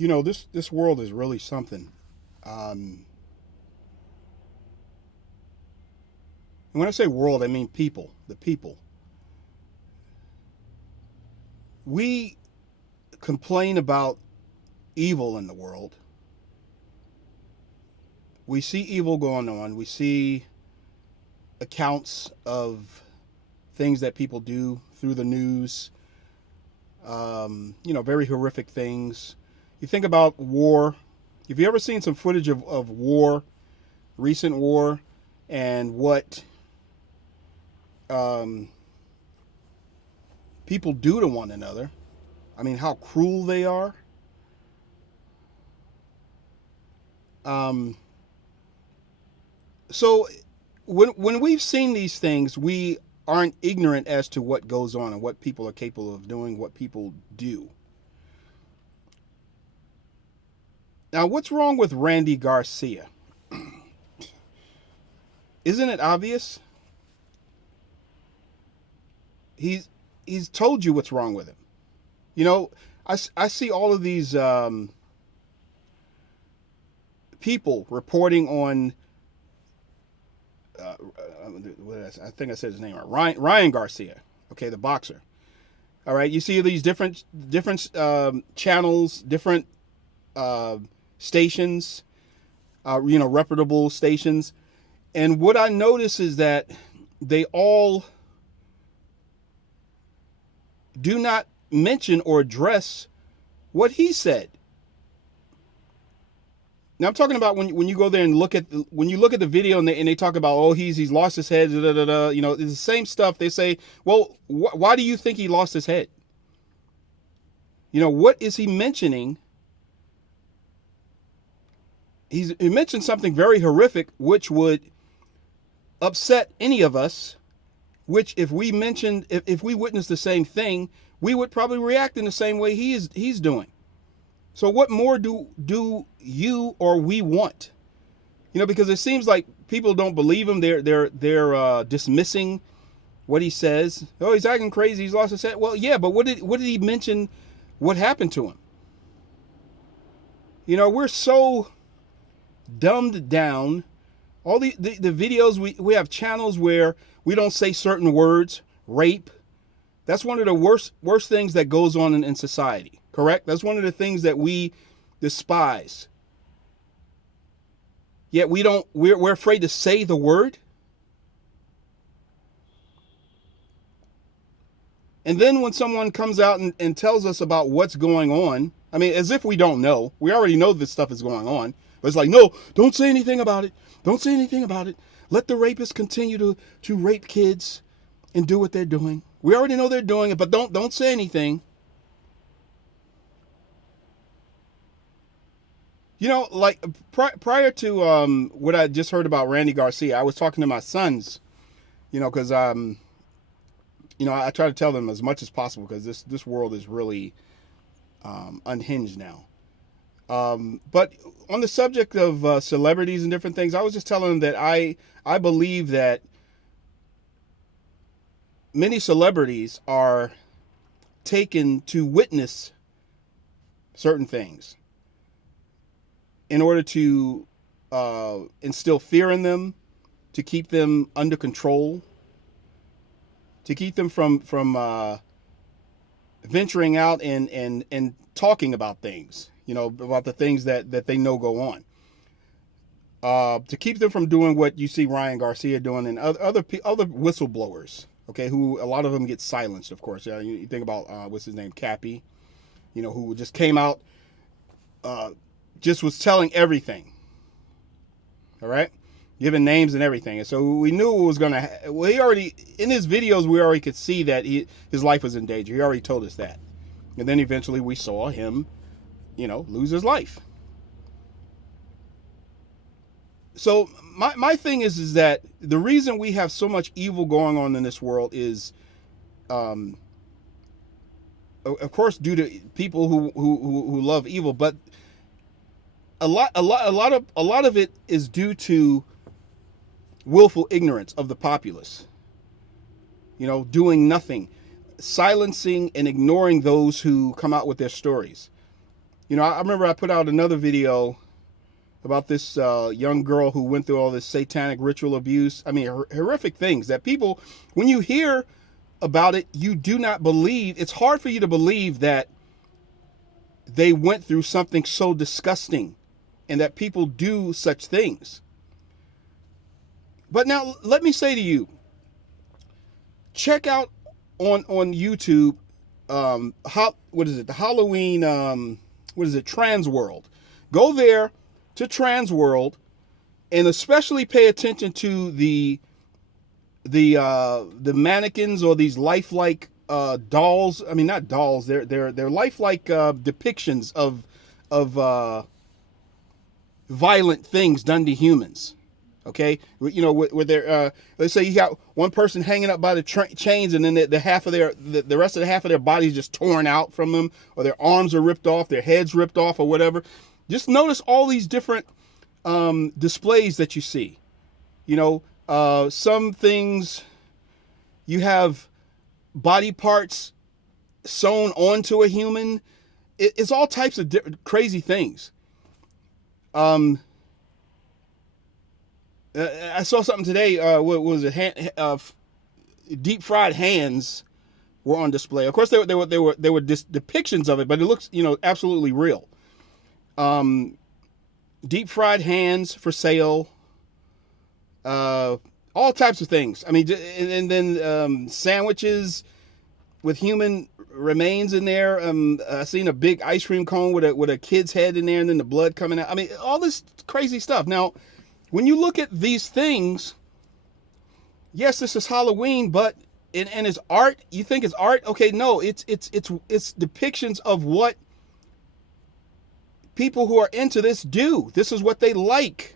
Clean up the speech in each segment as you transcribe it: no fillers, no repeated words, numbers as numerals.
This world is really something. Um, and when I say world, I mean people. The people. We complain about evil in the world. We see evil going on. We see accounts of things that people do through the news. Very horrific things. You think about war. Have you ever seen some footage of war, recent war, and what um, people do to one another? I mean, how cruel they are. Um, so when we've seen these things, we aren't ignorant as to what goes on and what people are capable of doing, what people do. Now, what's wrong with Randy Garcia? Isn't it obvious? He's he's told you what's wrong with him. You know, I see all of these people reporting on. I think I said his name right. Ryan Garcia. Okay, the boxer. All right, you see these different channels, different uh, stations, reputable stations, and what I notice is that they all do not mention or address what he said. Now I'm talking about when you go there and when you look at the video and they talk about, oh, he's lost his head, da, da, da, da, it's the same stuff. They say, well, why do you think he lost his head? What is he mentioning? He mentioned something very horrific, which would upset any of us. Which, if we mentioned, if we witnessed the same thing, we would probably react in the same way he's doing. So what more do you or we want? Because it seems like people don't believe him. They're dismissing what he says. Oh, he's acting crazy. He's lost his head. Well, yeah, but what did he mention? What happened to him? We're so dumbed down. All the videos we have channels where we don't say certain words. Rape. That's one of the worst things that goes on in society. Correct? That's one of the things that we despise. Yet we're afraid to say the word. And then when someone comes out and tells us about what's going on, I mean, as if we don't know. We already know this stuff is going on. But it's like, no, don't say anything about it. Don't say anything about it. Let the rapists continue to rape kids and do what they're doing. We already know they're doing it, but don't say anything. Like prior to what I just heard about Randy Garcia, I was talking to my sons, because I try to tell them as much as possible because this world is really unhinged now. But on the subject of celebrities and different things, I was just telling them that I believe that many celebrities are taken to witness certain things in order to instill fear in them, to keep them under control, to keep them from venturing out and talking about things, about the things that they know go on. To keep them from doing what you see Ryan Garcia doing and other whistleblowers, okay, who a lot of them get silenced, of course. You think about what's his name, Cappy, who just came out, just was telling everything. All right, giving names and everything, and so we knew it was gonna. Well, he already in his videos we already could see that his life was in danger. He already told us that, and then eventually we saw him, lose his life. So my thing is that the reason we have so much evil going on in this world is, of course, due to people who love evil, but a lot of it is due to willful ignorance of the populace. Doing nothing, silencing and ignoring those who come out with their stories. I remember I put out another video about this young girl who went through all this satanic ritual abuse. I mean, horrific things that people, when you hear about it, you do not believe. It's hard for you to believe that they went through something so disgusting and that people do such things. But now let me say to you, check out on YouTube, what is it? The Halloween, Trans World. Go there to Trans World and especially pay attention to the mannequins or these lifelike dolls. I mean, not dolls. They're lifelike depictions of violent things done to humans. Okay, where they're let's say you got one person hanging up by the chains, and then the half of the rest of the half of their body is just torn out from them, or their arms are ripped off, their heads ripped off, or whatever. Just notice all these different displays that you see. Some things you have body parts sewn onto a human. It's all types of crazy things. I saw something today. What was it? Deep fried hands were on display. Of course, they were depictions of it, but it looks absolutely real. Deep fried hands for sale. All types of things. I mean, and then sandwiches with human remains in there. I seen a big ice cream cone with a kid's head in there, and then the blood coming out. I mean, all this crazy stuff. Now, when you look at these things, yes, this is Halloween, but and it's art. You think it's art? Okay, no, it's depictions of what people who are into this do. This is what they like.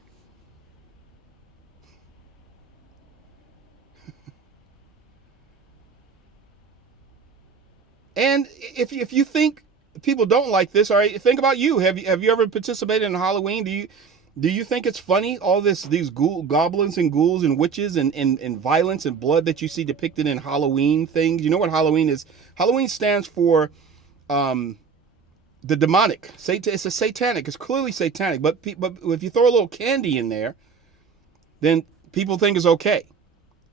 And if you think people don't like this, all right, think about you. Have you ever participated in Halloween? Do you think it's funny, all these goblins and ghouls and witches and violence and blood that you see depicted in Halloween things? You know what Halloween is? Halloween stands for the demonic. It's a satanic. It's clearly satanic. But if you throw a little candy in there, then people think it's okay.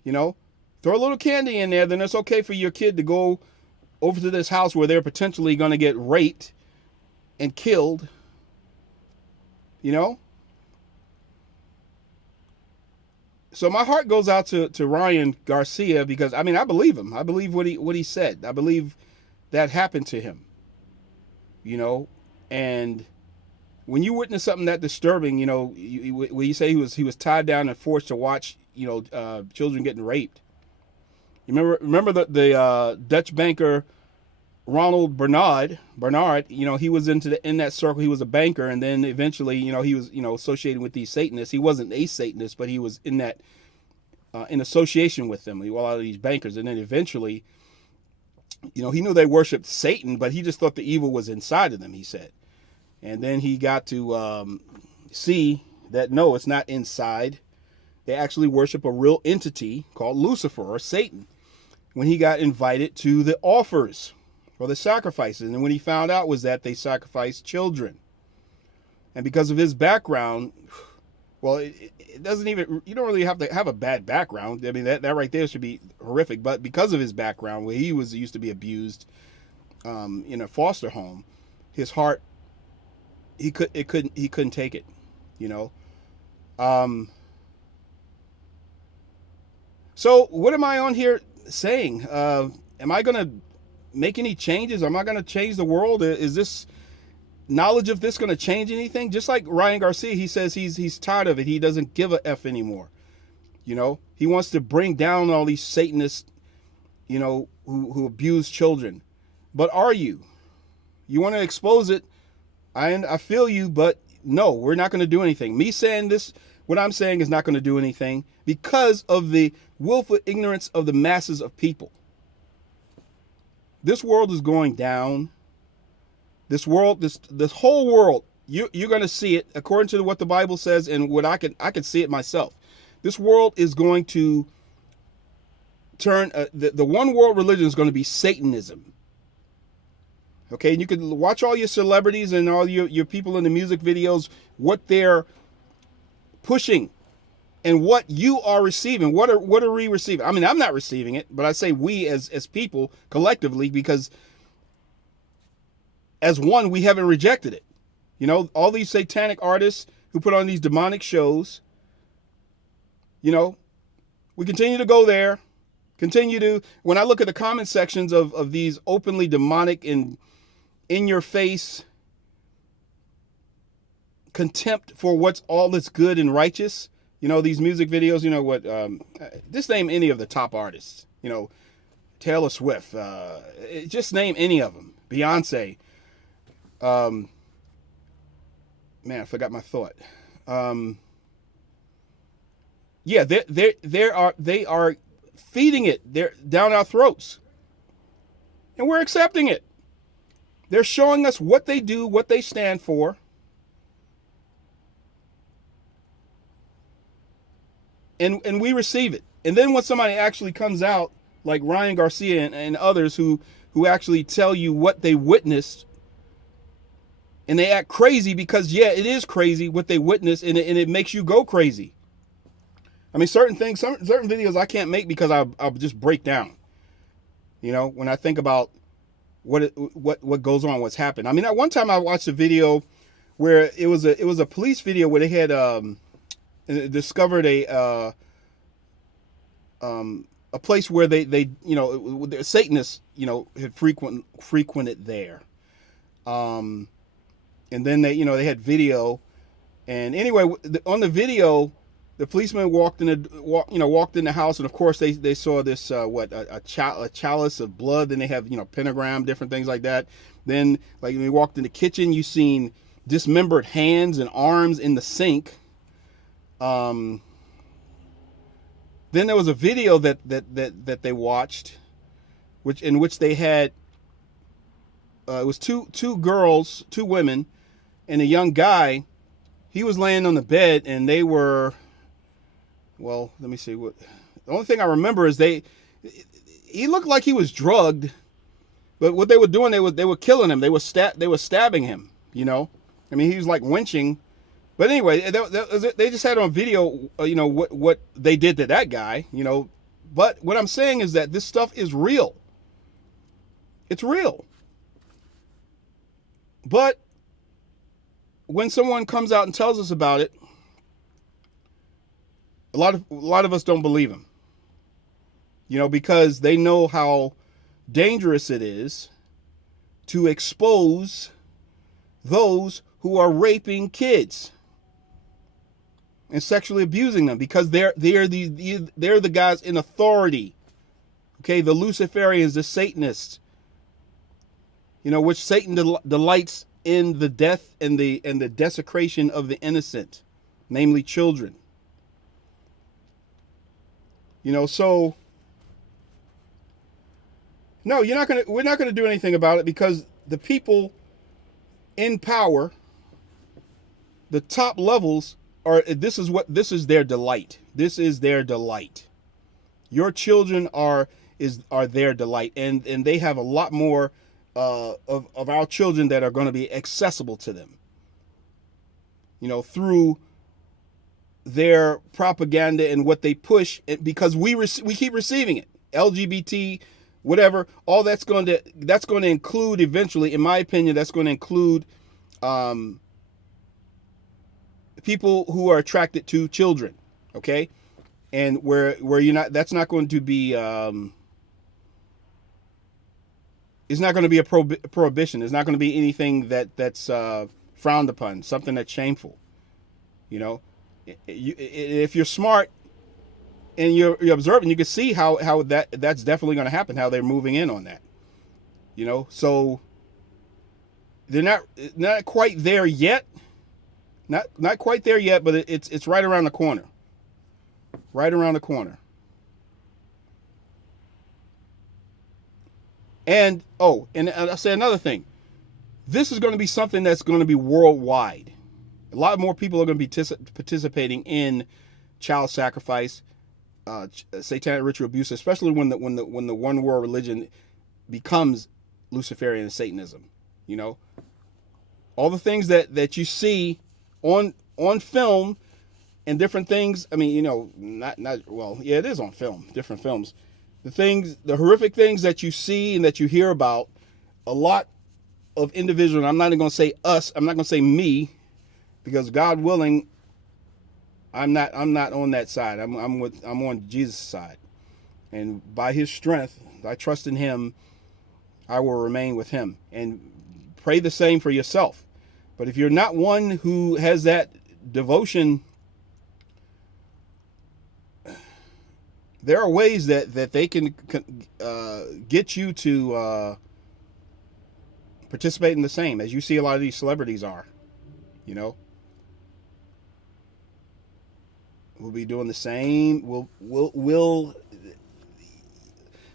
Throw a little candy in there, then it's okay for your kid to go over to this house where they're potentially going to get raped and killed. So my heart goes out to Ryan Garcia, because I believe him. I believe what he said. I believe that happened to him. And when you witness something that disturbing, when you say he was tied down and forced to watch, children getting raped. You remember the Dutch banker Ronald Bernard, he was in that circle. He was a banker, and then eventually, he was, associated with these Satanists. He wasn't a Satanist, but he was in that, in association with them, a lot of these bankers. And then eventually, he knew they worshiped Satan, but he just thought the evil was inside of them, he said. And then he got to see that, no, it's not inside. They actually worship a real entity called Lucifer or Satan. When he got invited to the offers or the sacrifices, and when he found out was that they sacrificed children. And because of his background, well, it doesn't even, you don't really have to have a bad background. I mean, that right there should be horrific. But because of his background, where he used to be abused in a foster home, his heart, he couldn't take it, So what am I on here saying? Am I going to make any changes? Am I going to change the world? Is this knowledge of this going to change anything? Just like Ryan Garcia, he says he's tired of it. He doesn't give a F anymore. He wants to bring down all these Satanists, who abuse children. But are you? You want to expose it? I feel you, but no, we're not going to do anything. Me saying this, what I'm saying is not going to do anything because of the willful ignorance of the masses of people. This world is going down. This whole world, you're going to see it according to what the Bible says and what I can see it myself. This world is going to turn, the one world religion is going to be Satanism. Okay, and you can watch all your celebrities and all your people in the music videos, what they're pushing and what you are receiving. What are we receiving? I mean, I'm not receiving it, but I say we as people collectively, because as one, we haven't rejected it. You know, all these satanic artists who put on these demonic shows, you know, we continue to go there, when I look at the comment sections of these openly demonic and in your face contempt for what's all that's good and righteous, you know, these music videos, you know, just name any of the top artists, you know, Taylor Swift, just name any of them, Beyonce, man, I forgot my thought. Yeah, they are feeding it. They're down our throats, and we're accepting it. They're showing us what they do, what they stand for, and we receive it. And then when somebody actually comes out, like Ryan Garcia and others who actually tell you what they witnessed, and they act crazy because, yeah, it is crazy what they witnessed, and it makes you go crazy. I mean, certain videos I can't make because I'll just break down. You know, when I think about what goes on, what's happened. I mean, at one time I watched a video where it was a police video where they had discovered a place where they you know, Satanists, you know, had frequented there. And then they had video, and anyway, on the video, the policeman walked in the house, and of course they saw this a chalice of blood. Then they have, you know, pentagram, different things like that. Then, like, when they walked in the kitchen, you seen dismembered hands and arms in the sink. Then there was a video that they watched, in which they had it was two girls, two women, and a young guy. He was laying on the bed, and they were, well, let me see, what the only thing I remember is he looked like he was drugged, but what they were doing, they were killing him. They were stabbing him, you know. I mean, he was like winching. But anyway, they just had on video, you know, what they did to that guy, you know. But what I'm saying is that this stuff is real. It's real. But when someone comes out and tells us about it, a lot of us don't believe them. You know, because they know how dangerous it is to expose those who are raping kids and sexually abusing them, because they're the guys in authority. Okay, the Luciferians, the Satanists, you know, which Satan delights in the death and the desecration of the innocent, namely children. You know, so no, we're not gonna do anything about it, because the people in power, the top levels, this is their delight. This is their delight. Your children are their delight, and they have a lot more of our children that are going to be accessible to them, you know, through their propaganda and what they push, because we keep receiving it. LGBT, whatever, all that's going to include eventually, in my opinion, that's going to include people who are attracted to children, okay, and where you're not, that's not going to be it's not going to be a prohibition. It's not going to be anything that's frowned upon, something that's shameful. You know, if you're smart and you're observing, you can see how that's definitely going to happen, how they're moving in on that. You know, so they're not quite there yet. Not quite there yet, but it's right around the corner. Right around the corner. And I'll say another thing. This is going to be something that's going to be worldwide. A lot more people are going to be participating in child sacrifice, satanic ritual abuse, especially when the one world religion becomes Luciferian and Satanism. You know, all the things that you see on film and different things. I mean, not well, yeah, it is on film, different films. The horrific things that you see and that you hear about, a lot of individuals. I'm not even going to say us. I'm not going to say me, because God willing, I'm not on that side. I'm on Jesus' side, and by His strength, I trust in Him. I will remain with Him, and pray the same for yourself. But if you're not one who has that devotion, there are ways that they can get you to participate in the same, as you see a lot of these celebrities are. We'll be doing the same.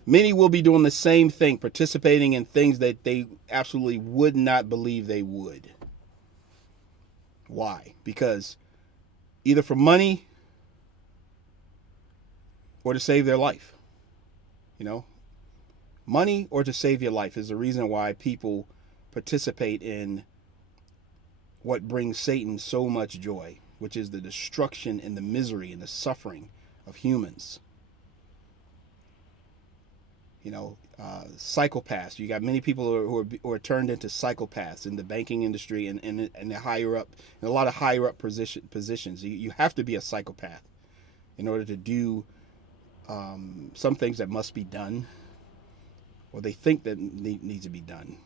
Many will be doing the same thing, participating in things that they absolutely would not believe they would. Why? Because either for money or to save their life. Money or to save your life is the reason why people participate in what brings Satan so much joy, which is the destruction and the misery and the suffering of humans. Psychopaths. You got many people who are turned into psychopaths in the banking industry and the higher up, in a lot of higher up positions. You have to be a psychopath in order to do some things that must be done, or they think that needs to be done.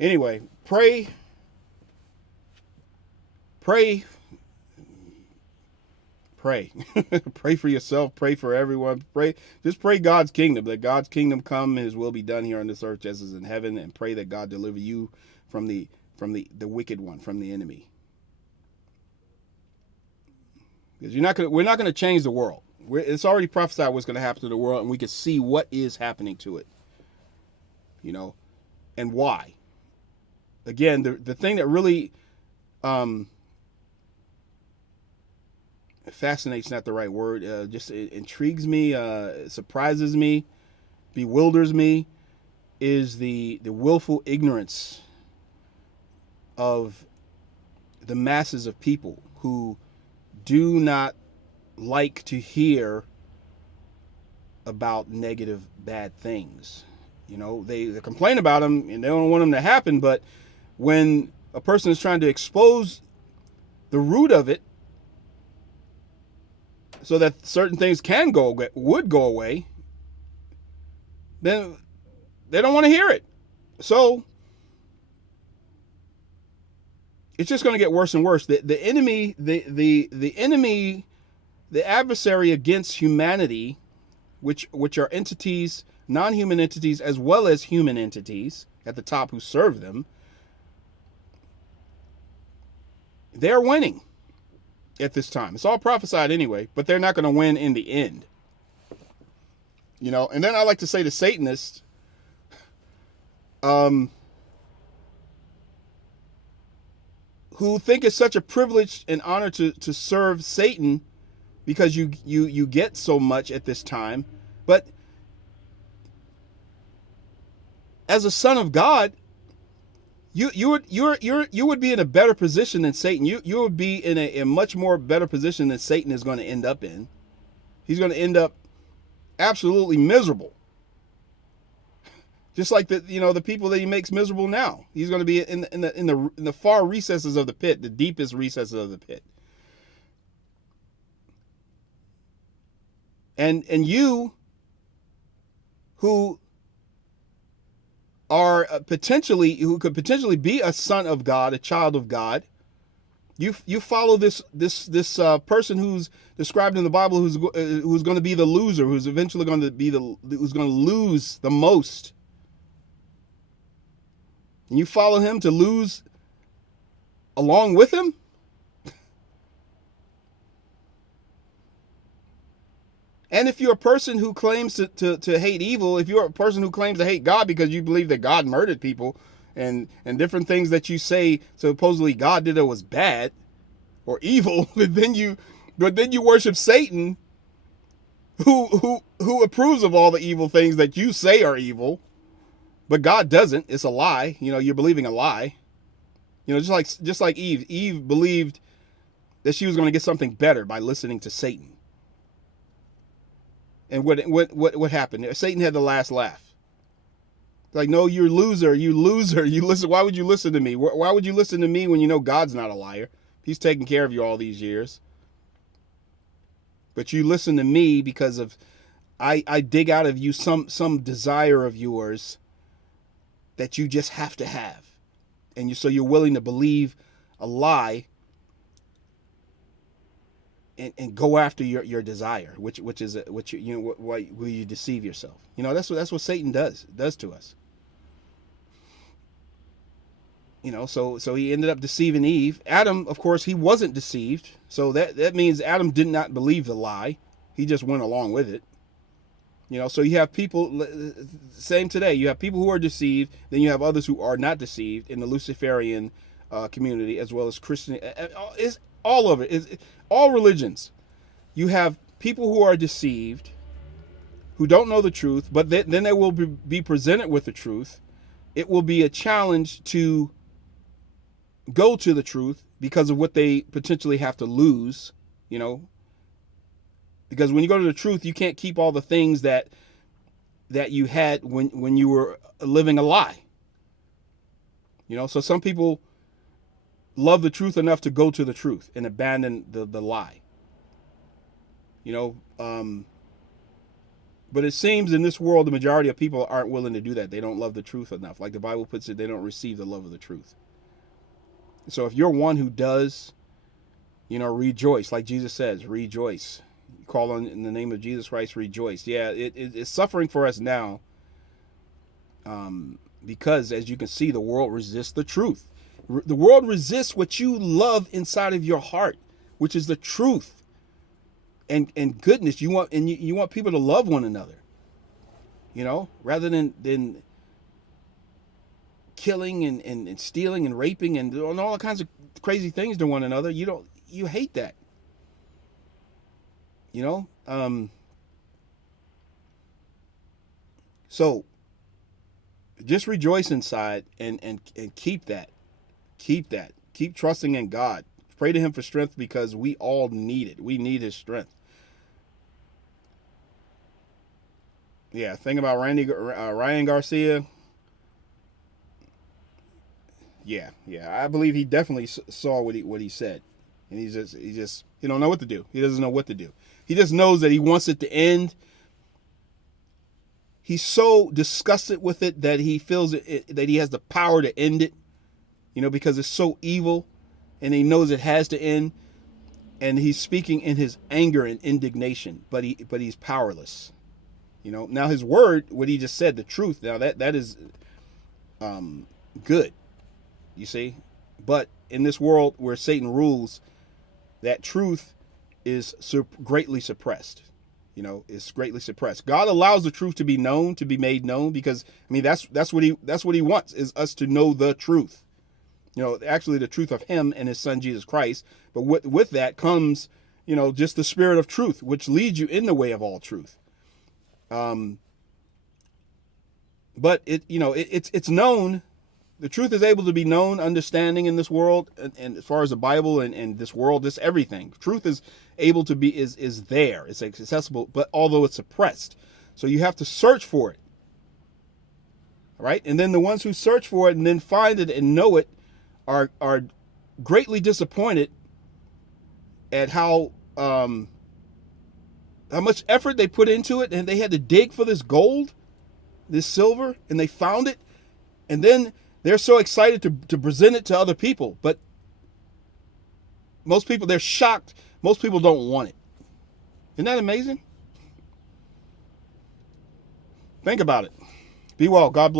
Anyway, pray pray for yourself, pray for everyone, just pray God's kingdom, that God's kingdom come and His will be done here on this earth as is in heaven, and pray that God deliver you from the wicked one, from the enemy. Because we're not going to change the world. It's already prophesied what's going to happen to the world, and we can see what is happening to it. And why. Again, the thing that really fascinates, not the right word, just it intrigues me, surprises me, bewilders me, is the willful ignorance of the masses of people who do not like to hear about negative, bad things. They complain about them and they don't want them to happen, but when a person is trying to expose the root of it so that certain things would go away, then they don't want to hear it. So it's just going to get worse and worse. The enemy, the enemy, the adversary against humanity, which are entities, non-human entities as well as human entities at the top who serve them, they're winning at this time. It's all prophesied anyway, but they're not going to win in the end. And then I like to say to Satanists, who think it's such a privilege and honor to serve Satan because you get so much at this time, but as a son of God, you would be in a better position than Satan. You would be in a much more better position than Satan is going to end up in. He's going to end up absolutely miserable. Just like the people that he makes miserable now. He's going to be in the far recesses of the pit, the deepest recesses of the pit. And you who could potentially be a son of God, a child of God, you follow this person who's described in the Bible who's going to be the loser, who's eventually going to be who's going to lose the most. And you follow him to lose along with him? And if you're a person who claims to hate evil, if you're a person who claims to hate God because you believe that God murdered people and different things that you say supposedly God did that was bad or evil, but then you worship Satan who approves of all the evil things that you say are evil, but God doesn't. It's a lie. You're believing a lie. Just like Eve. Eve believed that she was going to get something better by listening to Satan. And what happened? Satan had the last laugh. Like, no, you're a loser. You loser. You listen. Why would you listen to me? Why would you listen to me when you know God's not a liar? He's taken care of you all these years. But you listen to me because of I dig out of you some desire of yours that you just have to have. And so you're willing to believe a lie and go after your desire, which why will you deceive yourself? That's what Satan does to us. So he ended up deceiving Eve. Adam, of course, he wasn't deceived. So that means Adam did not believe the lie. He just went along with it. So you have people, same today, you have people who are deceived, then you have others who are not deceived in the Luciferian community, as well as Christian. It's all of it. It's all religions. You have people who are deceived, who don't know the truth, but then they will be presented with the truth. It will be a challenge to go to the truth because of what they potentially have to lose, because when you go to the truth, you can't keep all the things that you had when you were living a lie. So some people love the truth enough to go to the truth and abandon the lie. But it seems in this world, the majority of people aren't willing to do that. They don't love the truth enough. Like the Bible puts it, they don't receive the love of the truth. So if you're one who does, rejoice, like Jesus says, rejoice. You call on in the name of Jesus Christ, rejoice. Yeah, it's suffering for us now, because as you can see, the world resists the truth. The world resists what you love inside of your heart, which is the truth and goodness. You want people to love one another, rather than killing and stealing and raping and doing all kinds of crazy things to one another. You hate that. So just rejoice inside and keep that. Keep trusting in God. Pray to him for strength, because we all need it. We need his strength. Yeah, thing about Ryan Garcia. Yeah, I believe he definitely saw what he said, and he just he don't know what to do. He doesn't know what to do. He just knows that he wants it to end. He's so disgusted with it that he feels that he has the power to end it, because it's so evil, and he knows it has to end. And he's speaking in his anger and indignation, but he's powerless. Now his word, what he just said, the truth. Now that is good. You see, but in this world where Satan rules, that truth is greatly suppressed. It's greatly suppressed. God allows the truth to be known, to be made known, because that's what he wants, is us to know the truth. Actually the truth of him and his son Jesus Christ. But with that comes, just the spirit of truth, which leads you in the way of all truth. But it's known. The truth is able to be known, understanding in this world, and as far as the Bible and this world, this everything. Truth is able to be is there. It's accessible, but although it's suppressed, so you have to search for it. Right, and then the ones who search for it and then find it and know it are greatly disappointed at how much effort they put into it, and they had to dig for this gold, this silver, and they found it, and then they're so excited to present it to other people, but most people, they're shocked. Most people don't want it. Isn't that amazing? Think about it. Be well. God bless.